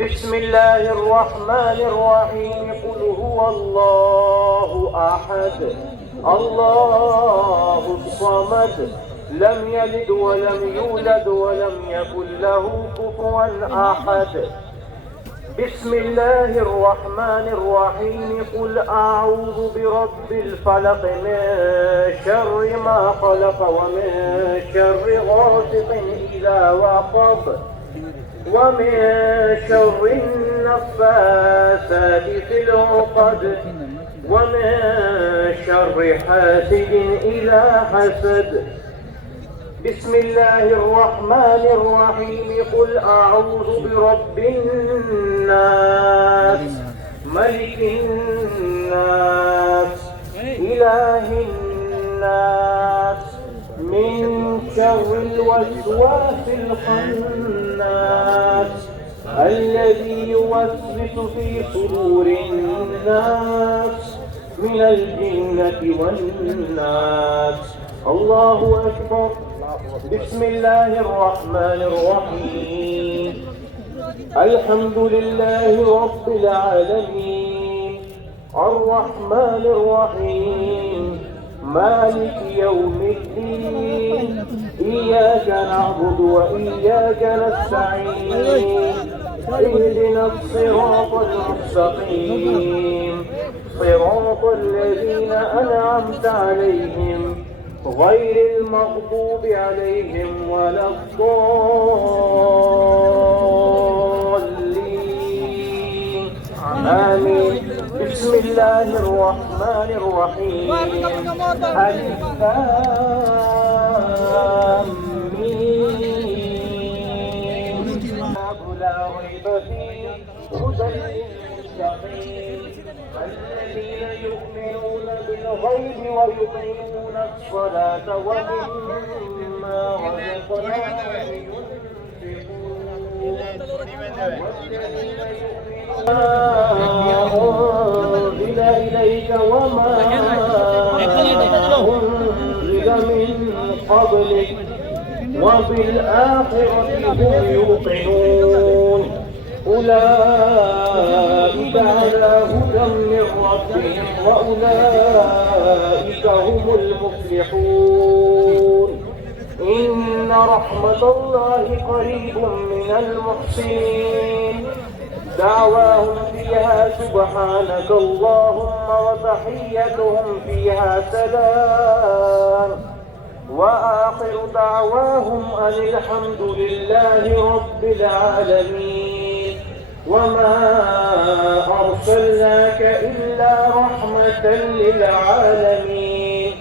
بسم الله الرحمن الرحيم قل هو الله أحد الله الصمد لم يلد ولم يولد ولم يكن له كفوا أحد بسم الله الرحمن الرحيم قل أعوذ برب الفلق من شر ما خلق ومن شر غاسق إذا وقب ومن شر النفاثات في العقد ومن شر حاسد إذا حسد بسم الله الرحمن الرحيم قل أعوذ برب الناس ملك الناس إله الناس من شر الوسواس الخناس الذي يوسوس في صدور الناس من الجنة والناس الله أكبر بسم الله الرحمن الرحيم الحمد لله رب العالمين الرحمن الرحيم مالك يوم الدين إياك نعبد وإياك نستعين اهدنا الصراط المستقيم صراط الذين أنعمت عليهم غير المغضوب عليهم ولا الضالين آمين بسم الله الرحمن الرحيم ألف لام ميم لا ريب فيه هدى للمتقين الذين يؤمنون بالغيب ويقيمون الصلاة ومما رزقناهم ينفقون والذين يؤمنون أنزل إليك وما أنزل من قبلك وبالآخرة هم يوقنون أولئك على هدى من ربهم وأولئك هم المفلحون إن رحمة الله قريب من المحسنين دعواهم فيها سبحانك اللهم وتحيتهم فيها سلام وآخر دعواهم أن الحمد لله رب العالمين وما أرسلناك إلا رحمة للعالمين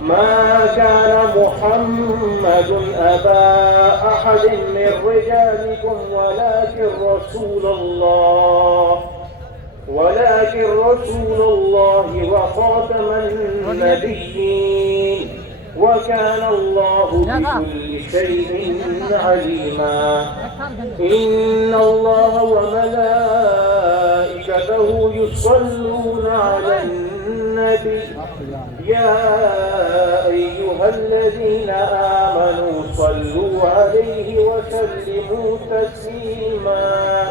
ما كان محمد أبا أحد من رجالكم ولكن رسول الله وخاتم النبيين وكان الله بكل شيء عليما إن الله وملائكته يصلون على النبي يا أيها الذين آمنوا صلوا عليه وسلموا تسليما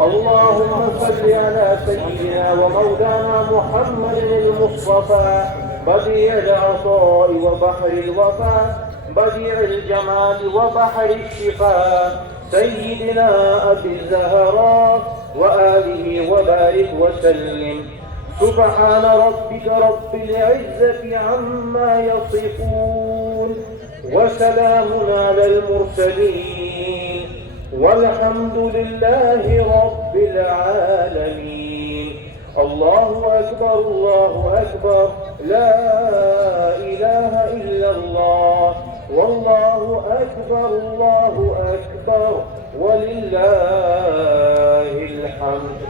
اللهم صل على سيدنا ومولانا محمد المصطفى بديع العطاء وبحر الوفاء بديع الجمال وبحر الشفاء سيدنا أبي الزهراء وآله وبارك وسلم سبحان ربك رب العزة عما يصفون وسلام على المرسلين والحمد لله رب العالمين الله أكبر الله أكبر لا إله إلا الله والله أكبر الله أكبر ولله الحمد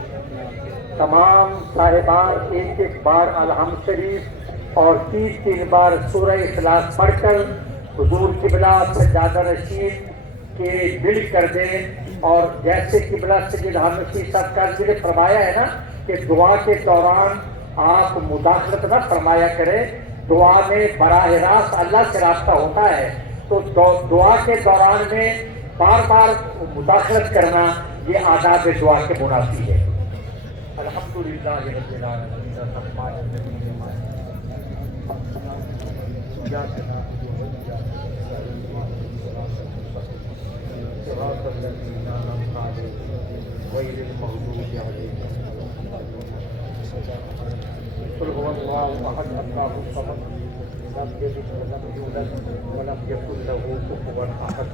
تمام صاحبان ایک ایک بار الحمد شریف اور تین بار سورہ اخلاص پڑھ کر حضور قبلہ سجادہ رشید کے دل کر دیں اور جیسے قبلہ سید احمد رشید صاحب کا ذکر فرمایا ہے نا کہ دعا کے دوران آپ مداخلت نہ فرمایا کریں دعا میں براہ راست اللہ سے رابطہ ہوتا ہے تو دعا کے دوران میں بار بار مداخلت کرنا یہ آداب دعا کے منافی ہے۔ الحمدللہ رب العالمین الرحمن الرحیم مالک یوم الدین صراط الذین انعمت علیہم غیر المغضوب علیہم قل هو الله احد الله الصمد لم يلد ولم يولد ولم يكن له كفوا احد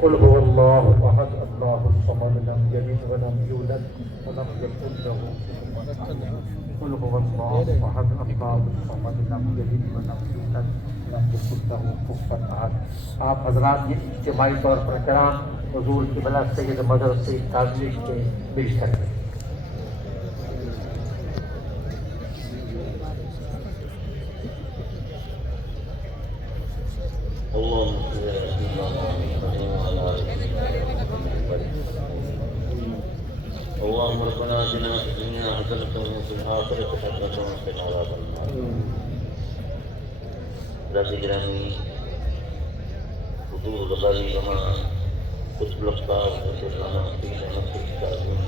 قل هو الله احد الله الصمد لم يلد ولم يولد ولم يكن له كفوا احد قل هو الله احد الله الصمد لم يلد ولم يولد ولم يكن له كفوا احد۔ آپ حضرات یہ اجتماعی طور پر کرام حضور قبلہ سید مظہر سید کاظمی کے پیش کریں۔ اللهم ربنا آتنا في الدنيا حسنة وفي الآخرة حسنة وقنا عذاب النار۔ ذات گرامی حضور غزالی رما قطب الافطار مولانا سید احمد سید کاظمی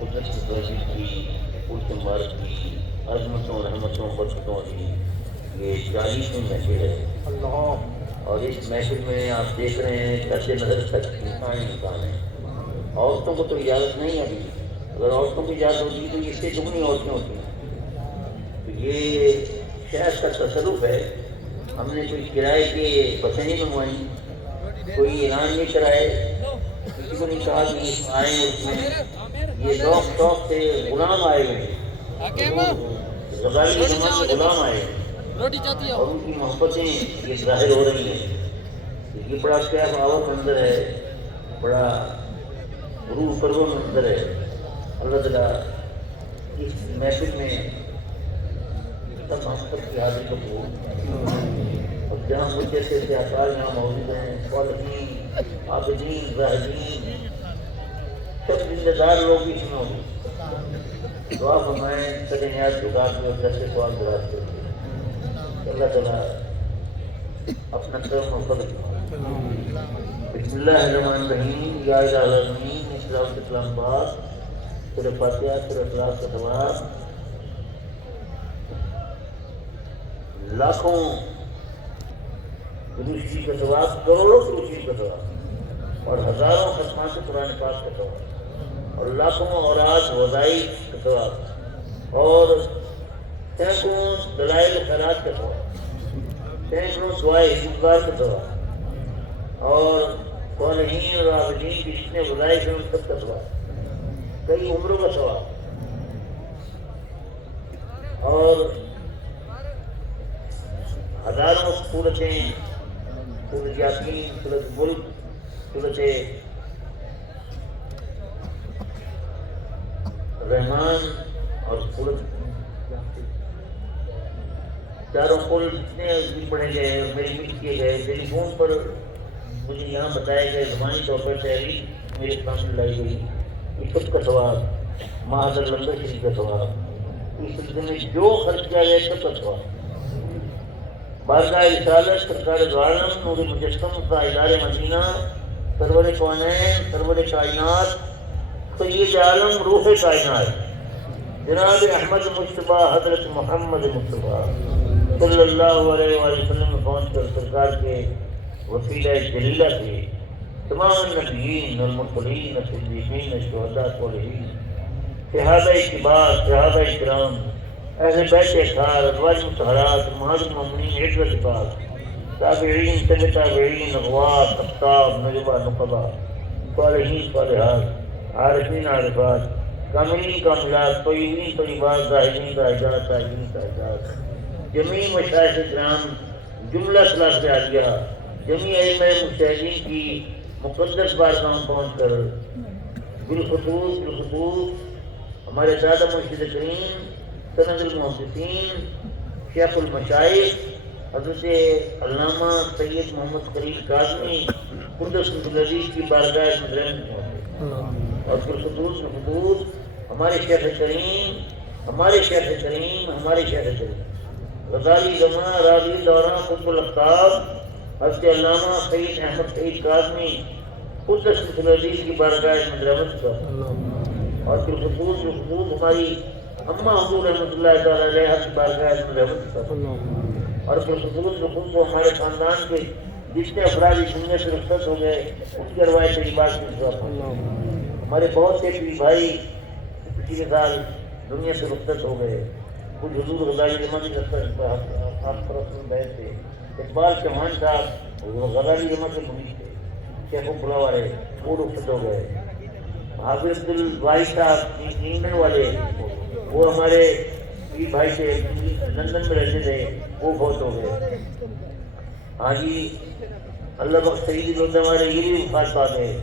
قدرت العزیز کی پورت مبارک کی عظمتوں رحمتوں برکتوں کی یہ 40ویں محفل ہے اور اس محفل میں آپ دیکھ رہے ہیں کیسے نظر تک انسان ہے۔ عورتوں کو تو اجازت نہیں ابھی، اگر عورتوں کی اجازت ہوتی تو اس سے دگنی عورتیں ہوتی ہیں۔ تو یہ شہر کا تصرف ہے، ہم نے کوئی کرائے کے بسیں نہیں منگوائیں، کوئی اعلان نہیں کرائے، کسی کو نہیں کہا کہ آئیں اس میں، یہ شوق سے غلام آئے ہوئے غزالی زمان کے غلام آئے اور ان کی محبتیں یہ ظاہر ہو رہی ہیں۔ یہ بڑا کیف آور منظر ہے، بڑا روح پرور منظر ہے۔ اللہ تعالیٰ اس محفل میں سب محبت کی حاضری کو اور جہاں مجھ جیسے سیاحکار یہاں موجود ہیں، صالحین عابدین زاہدین سب ذمہ دار لوگ بھی اس میں ہوتے، دعا فرمائیں سر نیاز جھکا کے اور دس سوال دراز کرتے ہیں۔ اللہ تعالیٰ اپنا کرم و فضل بسم اللہ الرحمن الرحیم یا الہ العالمین اسلام پاک سورہ فاتحہ سورہ اخلاص کا ثواب، لاکھوں درود شریف کا ثواب، کروڑوں درود شریف کا ثواب اور ہزاروں ختمات قرآن پاک کا ثواب اور لاکھوں اوراد وظائف کا ثواب اور سینکڑوں دلائل خیرات کا ثواب، سینکڑوں دعائیں استغفار کا ثواب اور صالحین اور عابدین کی جتنے وظائف ہیں ان سب کا ثواب، کئی عمروں کا ثواب اور ہزاروں سورتیں، سورۃ یاسین، سورۃ ملک، سورۃ رحمان اور سورۃ چاروں کل جتنے بھی پڑھے گئے اور میری مٹ کیے گئے، ٹیلی فون پر مجھے یہاں بتایا گیا، زبانی طور پر تحریر میرے سامنے لائی گئی، اس سب کا ثواب، معاذ لنگر شریف کا ثواب، اس سلسلے میں جو خرچ کیا گیا سب کا ثواب، بارگاہ رسالت سرکار دو عالم نور مجسم تاجدار مدینہ سرور کونین سرور کائنات سید عالم روح کائنات جناب احمد مصطفیٰ حضرت محمد مصطفیٰ صلی اللہ علیہ وآلہ وسلم میں پہنچ کر سرکار کے وسیلہ جلیلہ سے تمام النبیین المرسلین الصدیقین الشہداء صالحین صحابہ کبار صحابہ کرام اہل بیت اطہار ازواج مطہرات امہات المؤمنین عزت پاک تابعین تبع تابعین اغوات اقطاب نجبہ نقبہ صالحین صالحات عارفین عارفات کاملین کاملات طیبین طیبات زاہدین زاہدات تائبین تائبات جمیع مشائخ کرام جملہ صلاح عالیہ جمیع علم مجتہدین کی مقدس بارگاہ پہنچ کر بالخصوص ہمارے دادا مرشد کریم سند المحدثین شیخ المشائخ حضرت علامہ سید محمد خلیل کاظمی قدس العزیز کی بارگاہ مدرن پہنچے اور بالخصوص ہمارے شیخ کریم غزالی زمانہ راوی دوران قطب الافطار حضرت علامہ سید احمد سید کاظمی قدس العزیز کی بارگاہ میں رحمت کر، اور پھر خصوص ہماری اماں حضور رحمۃ اللہ تعالیٰ علیہ کی بارگاہ میں رحمت کر، اور پھر خصوص ہمارے خاندان کے جتنے افراد اس دنیا سے رخصت ہو گئے ان کی روایت کی بات کی، ہمارے بہت سے بھی بھائی پچھلے سال دنیا سے رخصت ہو گئے، کچھ حضور غزالی جمع کی آپ بیٹھ تھے، اقبال چوہان صاحب غزالی جمع کے مریض تھے، شیخ بلاوا رہے وہ رخصت ہو گئے، حافظ عبد الواحد صاحب انگلینڈ والے وہ ہمارے بھائی تھے لندن میں رہتے تھے وہ فوت ہو گئے، ہاں جی اللہ بخش سعید لوگ ہمارے یہ بھی وفات پا گئے،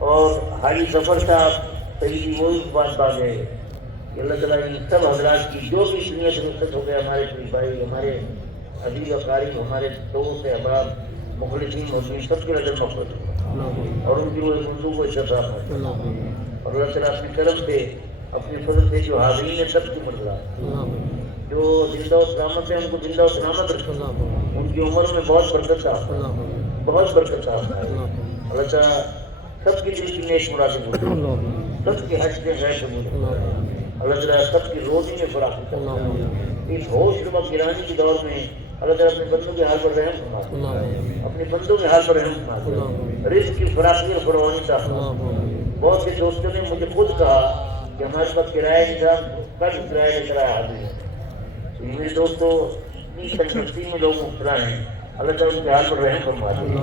اور حاجی ظفر صاحب سعیدی وہ بھی وفات پا گئے، اللہ تعالیٰ ان سب حضرات کی جو بھی دنیا سے رخصت ہو گئے، ہمارے بھائی ہمارے عزیز و قارب ہمارے دوست احباب مخلصین موجود سب کے نظر مفرت اور ان کی وہ اردو کو اتفاق ہے، اور اللہ تعالیٰ اپنے کرم سے اپنے فضل سے جو حاضرین ہیں سب کی مرضا جو زندہ و سلامت ہیں ان کو زندہ و سلامت رکھے، ان کی عمر میں بہت برکت آتا ہے، بہت برکت آتا ہے، اللہ تعالیٰ سب کی دل کی نیک مرادیں پوری، سب کے حج کے غیر قبول، اللہ تعالیٰ سب کی روزی میں فراخی کرے، اس ہوش ربا گرانی کے دور میں اللہ تعالیٰ اپنے بندوں کے حال پر رحم فرما، اپنے بندوں کے حال پر رحم فرما، رزق کی فراخی اور فراوانی چاہتا۔ بہت سے دوستوں نے مجھے خود کہا کہ ہمارے پاس کرایہ نظام کل کرایہ لے کر آیا حاضر ہے، میرے دوستوں اتنی تندرستی میں لوگ مبتلا ہیں، اللہ تعالیٰ ان کے حال پر رحم فرما دے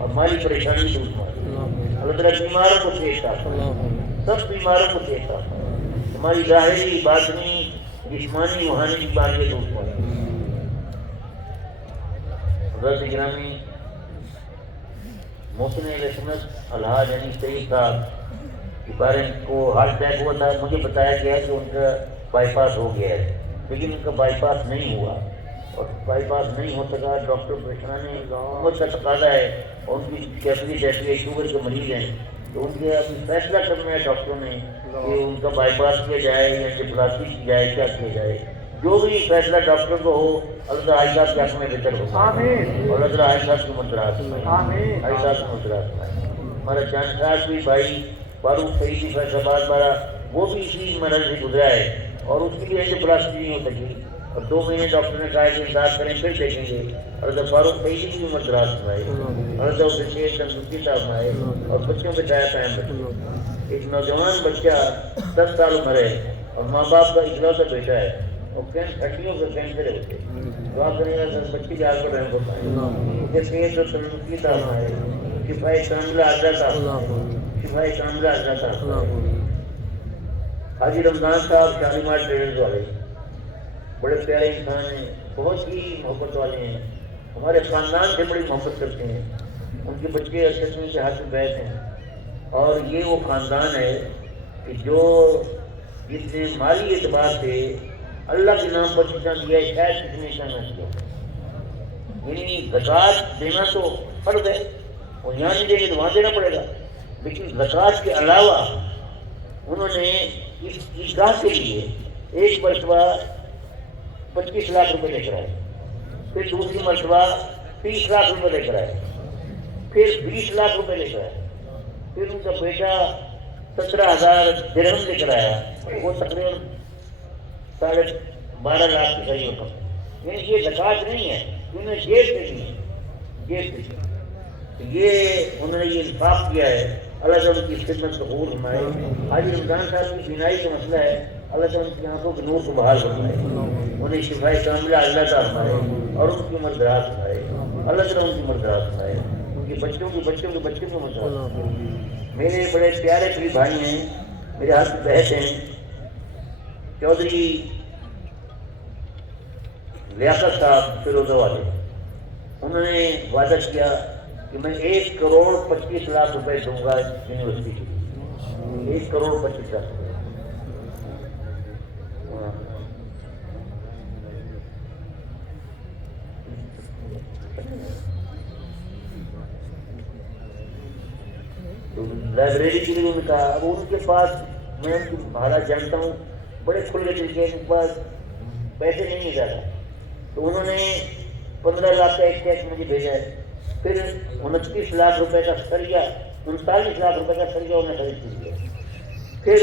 اور مالی پریشانی دور فرما دے، اللہ تعالیٰ بیماروں کو صحت عطا فرمائے، سب بیماروں کو صحت عطا فرمائے، ہماری ظاہری باطنی جسمانی روحانی بیماریاں دور فرمائے۔ حضرت گرامی محسن اہل سنت الحاج یعنی سعید صاحب کے بارے کو ہارٹ اٹیک ہوا تھا، مجھے بتایا گیا کہ ان کا بائی پاس ہو گیا ہے، لیکن ان کا بائی پاس نہیں ہوا، اور بائی پاس نہیں ہو سکا، ڈاکٹر پریشانی عمر کا تقاضا ہے اور ان کی کیفیت ایسی ہے، شوگر کے مریض ہیں، تو ان کے ابھی فیصلہ کرنا ہے ڈاکٹروں نے کہ ان کا بائی پاس کیا جائے یا انجیوپلاسٹی کی جائے، کیا کیا جائے، جو بھی فیصلہ ڈاکٹر کو ہو اللہ تعالیٰ حاج صاحب کے حق میں بہتر ہو، اور اللہ تعالیٰ حاج صاحب کی منترات حاج صاحب کی منترات۔ ہمارا جان صاحب بھی بھائی فاروق سعیدی فیض آباد والا وہ بھی اسی مرض سے گزرا ہے، اور اس کی بھی انجیوپلاسٹی نہیں ہو سکی، اور 2 مہینے ڈاکٹر نے کہا کہ انتظار کریں پھر دیکھیں گے، اور فاروق سعیدی کی عمر دراز فرمائے، اور اسے صحت تندرستی عطا فرمائے، اور بچوں پہ چھایا قائم رکھے۔ ایک نوجوان بچہ 10 سال عمر ہے اور ماں باپ کا اکلوتا بیٹا ہے، اور ہڈیوں کا کینسر ہے، اسے دعا کریں گا بچی کے حال پر رحم فرمائے، اسے صحت اور تندرستی عطا فرمائے، شفا کاملہ عطا فرمائے، شفا کاملہ عطا فرمائے۔ حاجی رمضان صاحب شالیمار ٹریڈرز والے بڑے پیارے انسان ہیں، بہت ہی محبت والے ہیں، ہمارے خاندان سے بڑی محبت کرتے ہیں، ان کے بچے ارشد کے ہاتھ میں بیٹھ ہیں، اور یہ وہ خاندان ہے کہ جو جس نے مالی اعتبار سے اللہ کے نام پر جتنا دیا ہے شاید کسی نے اتنا نہ کیا، یعنی زکوٰۃ دینا تو فرض ہے، اور یہاں نہیں دیں گے تو وہاں دینا پڑے گا، لیکن زکوٰۃ کے علاوہ انہوں نے اس عیدگاہ کے لیے ایک مرتبہ 25 لاکھ روپے لے کر آئے، پھر دوسری مرتبہ 30 لاکھ روپے لے کر آئے، پھر 20 لاکھ روپے لے کر آئے، پھر ان کا بیٹا 17,000 درہم لے کر آیا، وہ تقریباً 12.5 لاکھ کی قریب رقم، یعنی یہ زکوٰۃ نہیں ہے، انہوں نے جیب سے دی، جیب سے دی، یہ انہوں نے یہ انفاق کیا ہے، اللہ تعالیٰ ان کی خدمت قبول فرمائے۔ حاجی رمضان صاحب کی بینائی کا مسئلہ ہے، اللہ تعالیٰ ان کی آنکھوں کے نور کو بحال فرمائے، انہیں شفا کاملہ اللہ تعالیٰ فرمائے، اور ان کی عمر دراز فرمائے، اللہ تعالیٰ ان کی عمر دراز فرمائے، ان کے بچوں کے بچوں کے بچوں کو عمر دراز فرمائے۔ میرے بڑے پیارے بھی بھائی ہیں، میرے ہاتھ میں بہت ہیں، چودھری لیاقت صاحب فیروزہ والے، انہوں نے وعدہ کیا کہ میں 1 کروڑ 25 لاکھ روپے دوں گا یونیورسٹی کے لیے، 1 کروڑ 25 لاکھ روپے۔ تو لائبریری کے لیے انہوں نے کہا، اب ان کے پاس میں ان کی حالات جانتا ہوں، بڑے کھل کے طریقے ان کے پاس پیسے نہیں زیادہ، تو انہوں نے 15 لاکھ کا ایک چیک مجھے بھیجا ہے، پھر 29 لاکھ روپے کا سریا 39 لاکھ روپے کا سریا انہیں خرید لیا. پھر